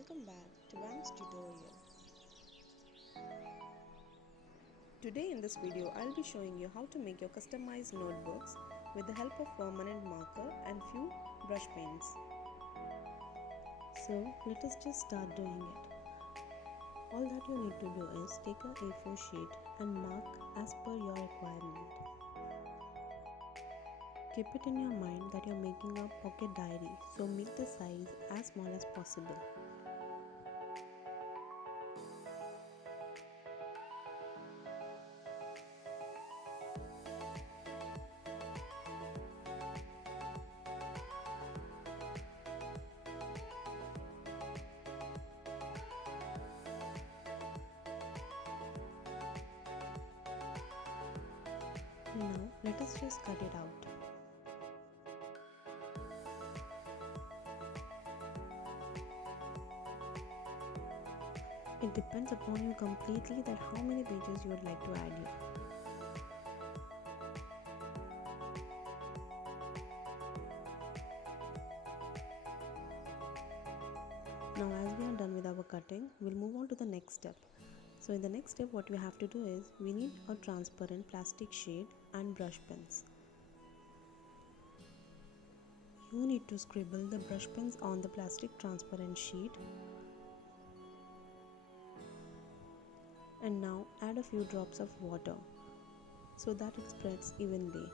welcome back to WAM'S tutorial. Today in this video I'll be showing you how to make your customized notebooks with the help of permanent marker and few brush pens. So let us just start doing it. All that you need to do is take a A4 sheet and mark as per your requirement. Keep it in your mind that you're making a pocket diary, so make the size as small as possible. Now let us just cut it out. It depends upon you completely that how many pages you would like to add here. Now as we are done with our cutting, we'll move on to the next step. So in the next step what we have to do is, we need a transparent plastic sheet and brush pens. You need to scribble the brush pens on the plastic transparent sheet. And now add a few drops of water so that it spreads evenly.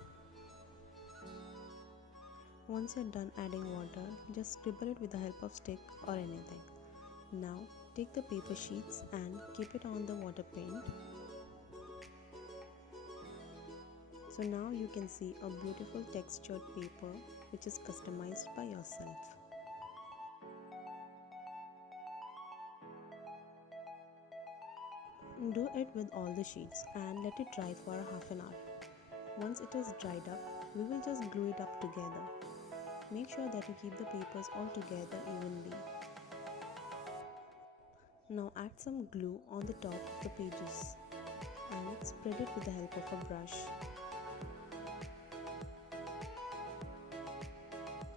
Once you're done adding water, just scribble it with the help of stick or anything. Now take the paper sheets and keep it on the water paint. So now you can see a beautiful textured paper which is customized by yourself. Do it with all the sheets and let it dry for half an hour. Once it is dried up, we will just glue it up together. Make sure that you keep the papers all together evenly. Now add some glue on the top of the pages and spread it with the help of a brush.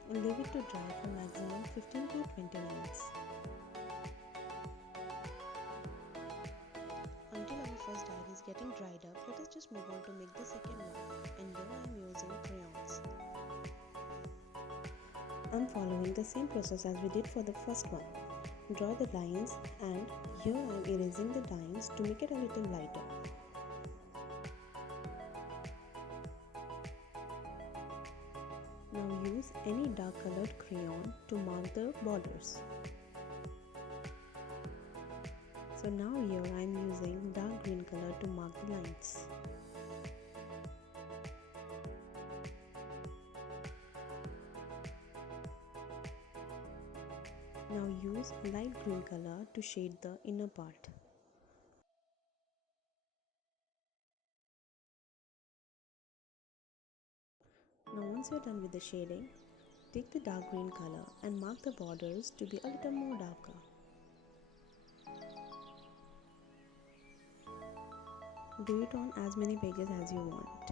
And leave it to dry for maximum 15 to 20 minutes. Until our first diary is getting dried up, let us just move on to make the second one, and here I am using crayons. I am following the same process as we did for the first one. Draw the lines, and here I am erasing the lines to make it a little lighter. Now use any dark colored crayon to mark the borders. So now here I am using dark green color to mark the lines. Now use light green color to shade the inner part. Now once you are done with the shading, take the dark green color and mark the borders to be a little more darker. Do it on as many pages as you want.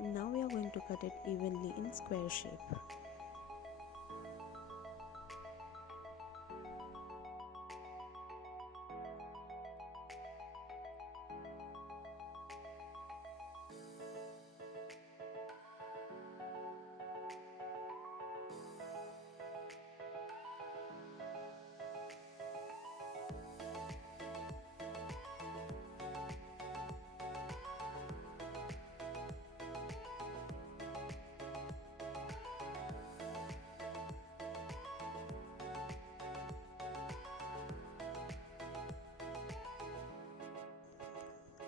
And now we are going to cut it evenly in square shape.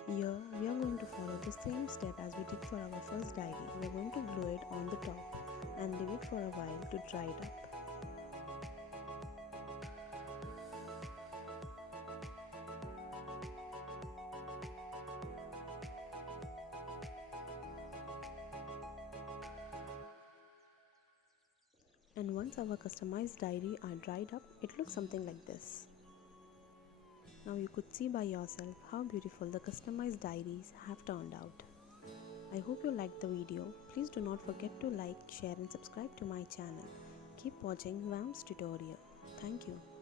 Here we are going to follow the same step as we did for our first diary. We are going to glue it on the top and leave it for a while to dry it up. And once our customized diary are dried up, it looks something like this. Now you could see by yourself how beautiful the customized diaries have turned out. I hope you liked the video. Please do not forget to like, share and subscribe to my channel. Keep watching WAM'S tutorial. Thank you.